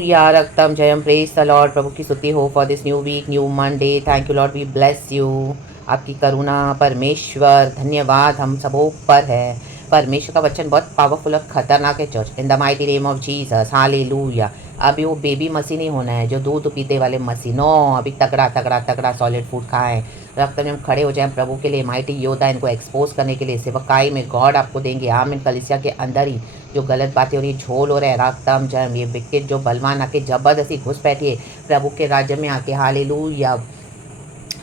या रक्तम जयम प्रेज द लॉर्ड। प्रभु की स्तुति हो for this new week, new Monday. Thank you lord, we bless you. आपकी करुणा परमेश्वर, धन्यवाद हम सबों पर है। परमेश्वर का वचन बहुत पावरफुल और खतरनाक है church. In the mighty name of Jesus, hallelujah. अभी वो बेबी मसीह नहीं होना है जो दूध पीते वाले मसीह, नो। अभी तगड़ा तगड़ा तगड़ा सॉलिड फूड खाएं। रक्त में हम खड़े हो जाएं प्रभु के लिए, माइटी योद्धा इनको एक्सपोज करने के लिए सेवकाई में गॉड आपको देंगे। आमीन। कलिसिया के अंदर ही जो गलत बातें हो रही, झोल हो रहे हैं, रागताम जन्म, ये विकेट जो बलवान आके जबरदस्ती घुस बैठी है प्रभु के राज्य में आके, हालेलुया।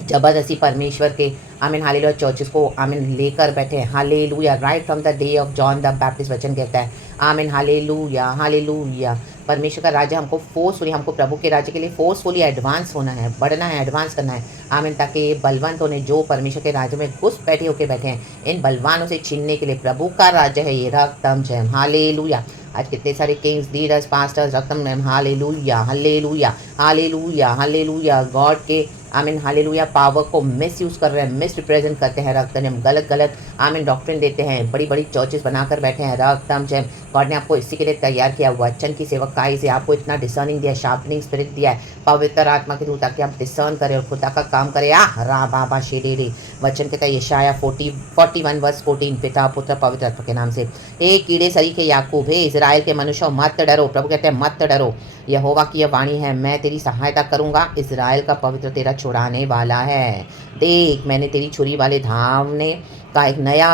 जबरदस्ती परमेश्वर के आमीन हालेलुया चर्चेस को आमीन लेकर बैठे हैं, hallelujah. Right from the day of John the Baptist वचन कहता है आमीन हालेलुया हालेलुया। परमेश्वर का राज्य हमको फोर्सफुली, हमको प्रभु के राज्य के लिए फोर्सफुली एडवांस होना है, बढ़ना है, एडवांस करना है आमीन, ताकि ये बलवंत होने जो परमेश्वर के राज्य में घुस बैठे होके बैठे हैं, इन बलवानों से छीनने के लिए प्रभु का राज्य है ये। रक्तम जय हालेलुया। आज कितने सारे किंग्स, लीडर्स, पास्टर्स रक्तम name, hallelujah hallelujah hallelujah hallelujah. God के आमीन हालेलुया पावर को मिस यूज़ कर रहे हैं, मिस रिप्रेजेंट करते हैं। रक्तम गलत गलत आमीन डॉक्ट्रिन देते हैं, बड़ी बड़ी चर्चेस बनाकर बैठे हैं। रक्तम जय, गॉड ने आपको इसी के लिए तैयार किया, वचन की सेवकाई से आपको इतना डिसर्निंग दिया, शार्पनिंग स्पिरिट दिया है पवित्र आत्मा के थ्रू, ताकि आप डिसर्न करें और खुदा का काम करें। रा बाबा शेरे वचन कहता है यशाया 41 वर्स 14, पिता पुत्र पवित्र आत्मा के नाम से। हे कीड़े सरीखे याकूब, हे इजराइल के मनुष्यों मत डरो। प्रभु कहते हैं मत डरो, यहोवा की यह वाणी है, मैं तेरी सहायता करूंगा, इजराइल का पवित्र तेरा छुड़ाने वाला है। देख मैंने तेरी छुरी वाले धावने का एक नया,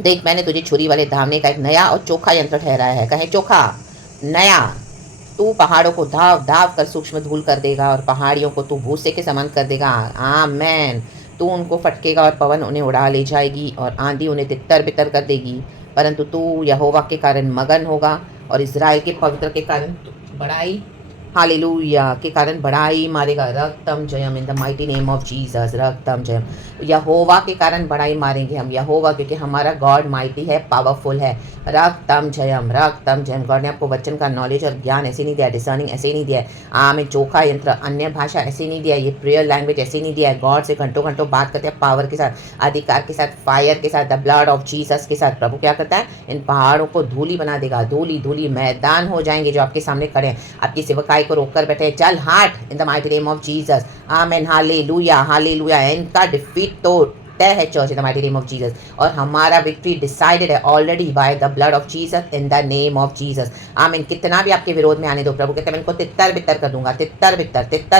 देख मैंने तुझे छुरी वाले धावने का एक नया और चोखा यंत्र ठहराया है। कहे चोखा, नया। तू पहाड़ों को धाव धाव कर सूक्ष्म धूल कर देगा और पहाड़ियों को तू भूसे के समान कर देगा। आमेन। तू उनको फटकेगा और पवन उन्हें उड़ा ले जाएगी और आंधी उन्हें तितर बितर कर देगी, परंतु तू यहोवा के कारण मगन होगा और इज़राइल के पवित्र के कारण बड़ाई हालेलुया के कारण बड़ाई मारेगा। रक्तम जयम in the mighty name of Jesus. रक्तम जयम, यहोवा के कारण बड़ाई मारेंगे हम, यहोवा, क्योंकि हमारा गॉड माइटी है, पावरफुल है। रक्तम जयम रक्तम जयम। गॉड ने आपको वचन का नॉलेज और ज्ञान ऐसे नहीं दिया, डिसर्निंग ऐसे नहीं दिया है, आमें चोखा यंत्र अन्य भाषा ऐसे नहीं दिया, ये प्रेयर लैंग्वेज ऐसे नहीं दिया है। गॉड से घंटों घंटों बात करते हैं, पावर के साथ, अधिकार के साथ, फायर के साथ, द ब्लड ऑफ जीसस के साथ। प्रभु क्या करता है, इन पहाड़ों को धूली बना देगा, धूली धूली मैदान हो जाएंगे जो आपके सामने खड़े हैं, आपकी सेवकाई को रोककर बैठे, चल हट इन the mighty name of Jesus. Amen hallelujah hallelujah. इनका डिफीट तो तय है church in the mighty name of Jesus, और हमारा विक्ट्री डिसाइडेड है already bye the blood of Jesus in the name of Jesus. आमीन। कितना भी आपके विरोध में आने दो, प्रभु कहते हैं मैं इनको तितर बितर कर दूंगा, तितर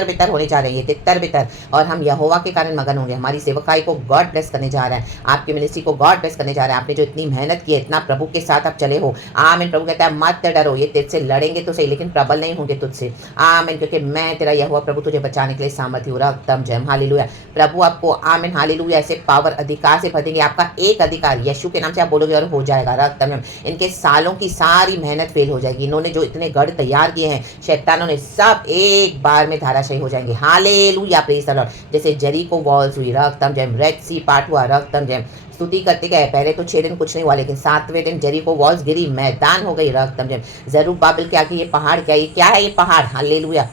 बितर होने जा रही है, तितर बितर, और हम यहोवा के कारण मगन होंगे। हमारी सेवकाई को गॉड ब्लेस करने जा रहा है, आपकी मिनिस्ट्री को गॉड ब्लेस करने जा रहा है। आपने जो इतनी मेहनत की है, इतना प्रभु के साथ आप चले हो, आमीन। प्रभु कहता है मत डरो, ये तेरे से लड़ेंगे तो सही लेकिन प्रबल नहीं होंगे तुझसे, आमीन, क्योंकि मैं तेरा यहोवा प्रभु तुझे बचाने के लिए सामर्थ्य हूँ। रक्तम जयम हालेलुया। प्रभु आपको आमीन हालेलुया ऐसे पावर अधिकार से भर देंगे। आपका एक अधिकार यीशु के नाम से आप बोलोगे और हो जाएगा। रक्तम, इनके सालों की सारी मेहनत फेल हो जाएगी। इन्होंने जो इतने गढ़ तैयार किए हैं शैतानों ने, सब एक बार में धाराशायी हो जाएंगे। Hallelujah praise the Lord. जैसे जरीको वॉल्स हुई, रक्तम जयम, रेड सी पार्ट हुआ, रक्तम जयम, स्तुति करते गए। पहले तो 6 दिन कुछ नहीं हुआ, लेकिन 7वें दिन जरीको वॉल्स गिरी, मैदान हो गई। रक्तम जयम। जरूब्बाबिल के आगे ये पहाड़ क्या, ये क्या है, ये पहाड़, हालेलुया।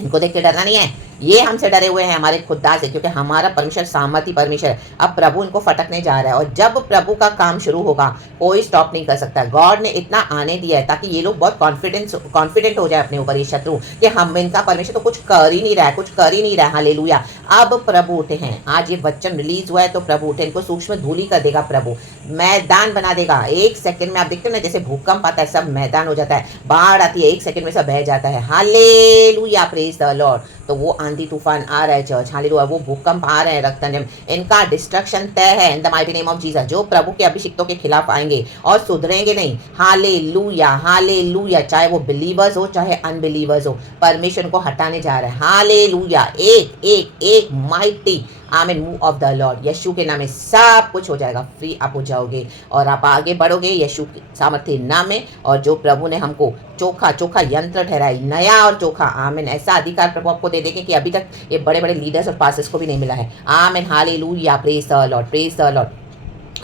इनको देख के डरना नहीं है, ये हमसे डरे हुए हैं हमारे खुदा से, क्योंकि हमारा परमेश्वर सामर्थी परमेश्वर है। अब प्रभु इनको फटकने जा रहा है, और जब प्रभु का काम शुरू होगा कोई स्टॉप नहीं कर सकता। गॉड ने इतना आने दिया है ताकि ये लोग बहुत कॉन्फिडेंट हो जाए अपने ऊपर, ये शत्रु, कि हम इनका परमेश्वर तो कुछ कर ही नहीं रहा है, कुछ कर ही नहीं रहा है। हालेलुया। अब प्रभु उठे हैं, आज ये वचन रिलीज हुआ है तो प्रभु उठे, इनको सूक्ष्म धूली कर देगा प्रभु, मैदान बना देगा। 1 सेकंड में आप देखते हो ना, जैसे भूकंप आता है सब मैदान हो जाता है, बाढ़ आती है 1 सेकंड में सब बह जाता है। Hallelujah praise the Lord. तो वो आंधी तूफान आ रहा है चर्च, हालेलुया, वो भूकंप आ रहे हैं रक्तनियम, इनका डिस्ट्रक्शन तय है इन the mighty name of Jesus. जो प्रभु के अभिषिक्तों के खिलाफ आएंगे और सुधरेंगे नहीं, हालेलुया हालेलुया, चाहे वो बिलीवर्स हो चाहे अनबिलीवर्स हो, परमेश्वर को हटाने जा रहा है। हालेलुया। एक एक एक माइटी आमीन मूव ऑफ द लॉर्ड, यीशु के नाम में सब कुछ हो जाएगा, फ्री आप हो जाओगे और आप आगे बढ़ोगे यीशु के सामर्थ्य नाम में। और जो प्रभु ने हमको चोखा चोखा यंत्र ठहराई, नया और चोखा, आमीन, ऐसा अधिकार प्रभु आपको दे देंगे कि अभी तक ये बड़े बड़े लीडर्स और पास्टर्स को भी नहीं मिला है। आमीन hallelujah praise the Lord, praise the Lord.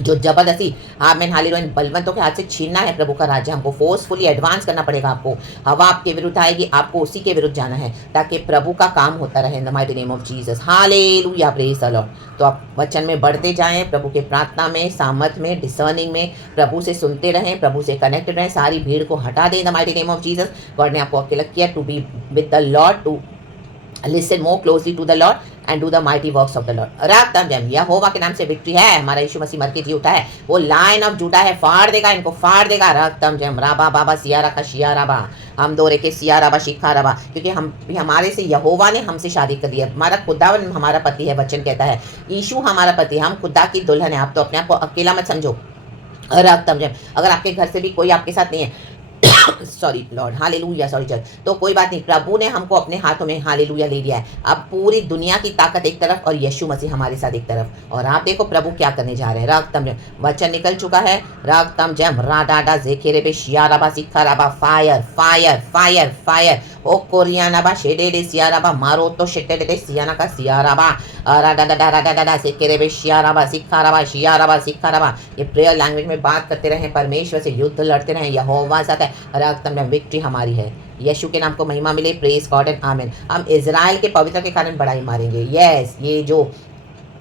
जो जबरदस्ती आमेन हालेलुया बलवंतों के हाथ से छीनना है प्रभु का राज्य, हमको फोर्सफुली एडवांस करना पड़ेगा। आपको हवा आपके विरुद्ध आएगी, आपको उसी के विरुद्ध जाना है ताकि प्रभु का काम होता रहे इन the mighty name of Jesus. Hallelujah, praise the Lord. तो आप वचन में बढ़ते जाएं, प्रभु के प्रार्थना में, सामर्थ में, डिसर्निंग में, प्रभु से सुनते रहें, प्रभु से कनेक्टेड रहें, सारी भीड़ को हटा दें in the mighty name of Jesus. God ने आपको अकेला किया to be with the lord, to listen more closely to the lord and do the mighty works of the lord. रातम जम यहोवा के नाम से विक्ट्री है। हमारा यीशु मसीह मर के जी उठा है, वो लाइन ऑफ जूटा है, फाड़ देगा इनको, फाड़ देगा। रातम जम राबा बाबा सियारा का शिया राबा, हम दो रेखे सिया राबा शिखा राबा, क्योंकि हम हमारे से यहोवा ने हमसे शादी कर दी है। हमारा खुदावन हमारा पति है, वचन कहता है यीशु हमारा पति है, हम खुदा की दुल्हन है। आप तो अपने आप को अकेला मत समझो। रातम जम अगर आपके घर से भी कोई आपके साथ नहीं है सॉरी लॉर्ड, हालेलुया, सॉरी चल, तो कोई बात नहीं, प्रभु ने हमको अपने हाथों में हालेलुया ले लिया है। अब पूरी दुनिया की ताकत एक तरफ और यीशु मसीह हमारे साथ एक तरफ। और आप देखो प्रभु क्या करने जा रहे हैं। रागतम जम वचन निकल चुका है। रागतम जम राडाडा जेखेरे बे शियाराबा सिखाराबा, फायर फायर फायर फायर, ओ कोरियाना बा शेडे दे सियाराबा, मारो तो शेटे दे सियाना का सियाराबा, राडाडा राडाडा सेखेरे बे शियाराबा सिखाराबा, शियाराबा सिखाराबा। ये प्रेयर लैंग्वेज में बात करते रहें, परमेश्वर से युद्ध लड़ते रहें, यहोवा साथ है। रागतम में विक्ट्री हमारी है। यीशु के नाम को महिमा मिले, प्रेज गॉड एंड आमीन। हम इजराइल के पवित्र के कारण बड़ाई मारेंगे। यस, ये जो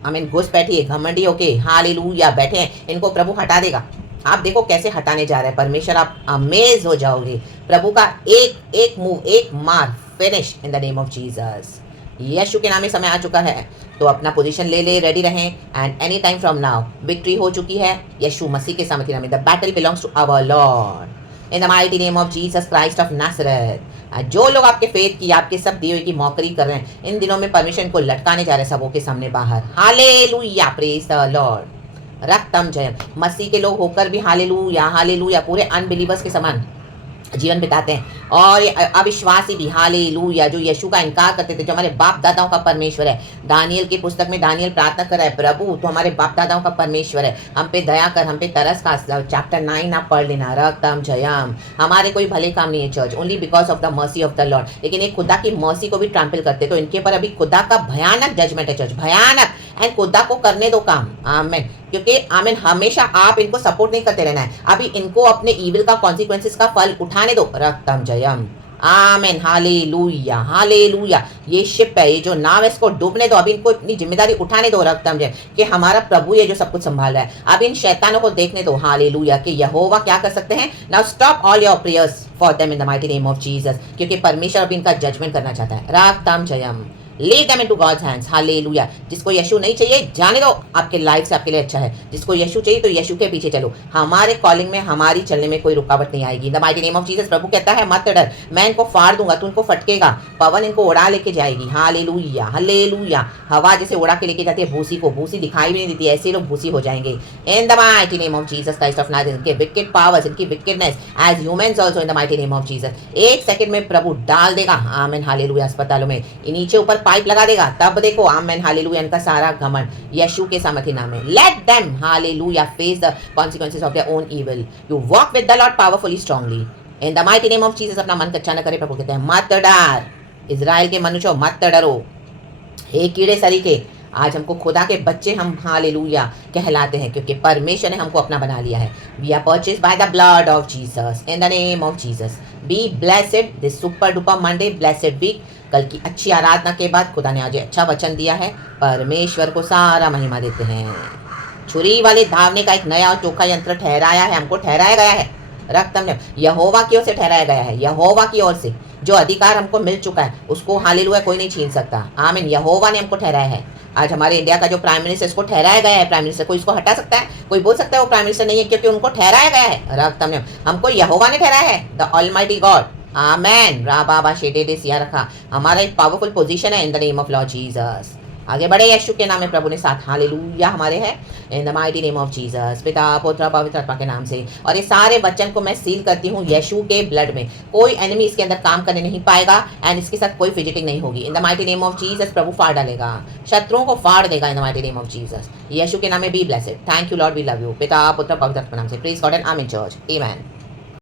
आमीन घुस बैठी है घमंडी होके हालेलुया बैठे हैं, इनको प्रभु हटा देगा। आप देखो कैसे हटाने जा रहे हैं परमेश्वर, आप अमेज हो जाओगे। प्रभु का एक एक मूव, एक मार, finish in the name of Jesus. यीशु के नाम में समय आ चुका है, तो अपना पोजीशन ले ले, रेडी रहें। And any time from now victory हो चुकी है यीशु मसीह के सामर्थ्य नाम में। The battle belongs to our lord in the mighty name of Jesus Christ of Nazareth. जो लोग आपके फेथ की, आपके सब दिए की मौकरी कर रहे हैं, इन दिनों में परमेश्वर को लटकाने जा रहे हैं सबों के सामने बाहर। Hallelujah, praise the lord. रक्तम जय मसीह के लोग होकर भी हालेलुया हालेलुया पूरे अनबिलीवर्स के समान जीवन बिताते हैं। और अविश्वासी भी हालेलुया, जो यीशु का इनकार करते थे, जो हमारे बाप दादाओं का परमेश्वर है। दानियल की पुस्तक में दानियल प्रार्थना कर रहा है, प्रभु तो हमारे बाप दादाओं का परमेश्वर है, हम पे दया कर, हम पे तरस का। चैप्टर 9 आप पढ़ लेना। रक्तम जयम, हमारे कोई भले काम नहीं है church, only because of the mercy of the Lord. लेकिन एक खुदा की मर्सी को भी ट्रैम्पल करते, तो इनके पर अभी खुदा का भयानक जजमेंट है चर्च, भयानक। एंड खुदा को करने दो काम, आमेन। क्योंकि आमीन हमेशा आप इनको सपोर्ट नहीं करते रहना है, अभी इनको अपने ईविल का कॉन्सिक्वेंसेस का फल उठाने दो। रक्तम जयम, आमीन, हालेलुया हालेलुया। ये शिप है, ये जो नाव है, इसको डूबने दो, अभी इनको अपनी जिम्मेदारी उठाने दो। रक्तम जय कि हमारा प्रभु ये जो सब कुछ संभाल रहा है, अब इन शैतानों को देखने दो। हालेलुया कि यहोवा क्या कर सकते हैं। Now stop all your prayers for them in the mighty name of Jesus, क्योंकि परमेश्वर अभी इनका जजमेंट करना चाहता है। रक्तम जयम, lead them into God's hands. Hallelujah. जिसको यीशु नहीं चाहिए जाने दो, आपके लाइफ से आपके लिए अच्छा है। जिसको यीशु चाहिए तो यीशु के पीछे चलो। हमारे कॉलिंग में, हमारी चलने में कोई रुकावट नहीं आएगी। The mighty name of Jesus. प्रभु कहता है मत डर, मैं इनको फाड़ दूंगा, तू इनको फटकेगा, पवन इनको उड़ा लेके जाएगी। Hallelujah hallelujah. हवा जैसे उड़ा के लेके जाती है भूसी को, भूसी दिखाई भी नहीं देती, ऐसे लोग भूसी हो जाएंगे। In the mighty name of Jesus Christ of Nazareth. इनके विकेड पावर्स, इनकी wickedness as humans also in the mighty name of Jesus, एक सेकंड में प्रभु डाल देगा। आमीन हालेलुया। अस्पतालों में नीचे ऊपर पाइप लगा देगा, तब देखो आमेन हालेलुया इनका सारा घमंड यीशु के सामर्थ्य नाम में। Let them hallelujah face the consequences of their own evil. You walk with the Lord powerfully strongly in the mighty name of Jesus. अपना मन कच्चा न करे। प्रभु कहते हैं मत डर, इजराइल के मनुष्यों मत डरो, हे कीड़े सरीखे। आज हमको खुदा के बच्चे हम हालेलुया कहलाते हैं, क्योंकि परमेश्वर ने हमको अपना बना लिया है। We are purchased by the blood of Jesus in the name of Jesus. Be blessed this super duper Monday, blessed week. कल की अच्छी आराधना के बाद खुदा ने आज अच्छा वचन दिया है। परमेश्वर को सारा महिमा देते हैं। छुरी वाले धावने का एक नया और चोखा यंत्र ठहराया है, हमको ठहराया गया है। रक्तम ने यहोवा की ओर से ठहराया गया है, यहोवा की ओर से जो अधिकार हमको मिल चुका है उसको हालेलुया कोई नहीं छीन सकता। आमीन। यहोवा ने हमको ठहराया है। आज हमारे इंडिया का जो प्राइम मिनिस्टर, इसको ठहराया गया है प्राइम मिनिस्टर। कोई इसको हटा सकता है? कोई बोल सकता है वो प्राइम मिनिस्टर नहीं है? क्योंकि उनको ठहराया गया है। रक्तम ने हमको यहोवा ने ठहराया है, द ऑलमाइटी गॉड। आमेन। राबाबा शेडे दे सिया रखा। हमारा एक पावरफुल पोजीशन है इन the name of Lord Jesus. आगे बढ़े यीशु के नाम में। प्रभु ने साथ हालेलुया हमारे है इन the mighty name of Jesus. पिता पुत्र पवित्र आत्मा के नाम से। और ये सारे वचन को मैं सील करती हूँ यीशु के ब्लड में। कोई एनिमी इसके अंदर काम करने नहीं पाएगा एंड इसके साथ कोई फिजिटिंग नहीं होगी। In the mighty name of Jesus प्रभु फाड़ डालेगा, शत्रुओं को फाड़ देगा in the mighty name of Jesus. यीशु के नाम में be blessed. Thank you lord, we love you. पिता पुत्र पवित्र आत्मा के नाम से। प्रेज गॉड एंड आमीन चर्च। आमेन।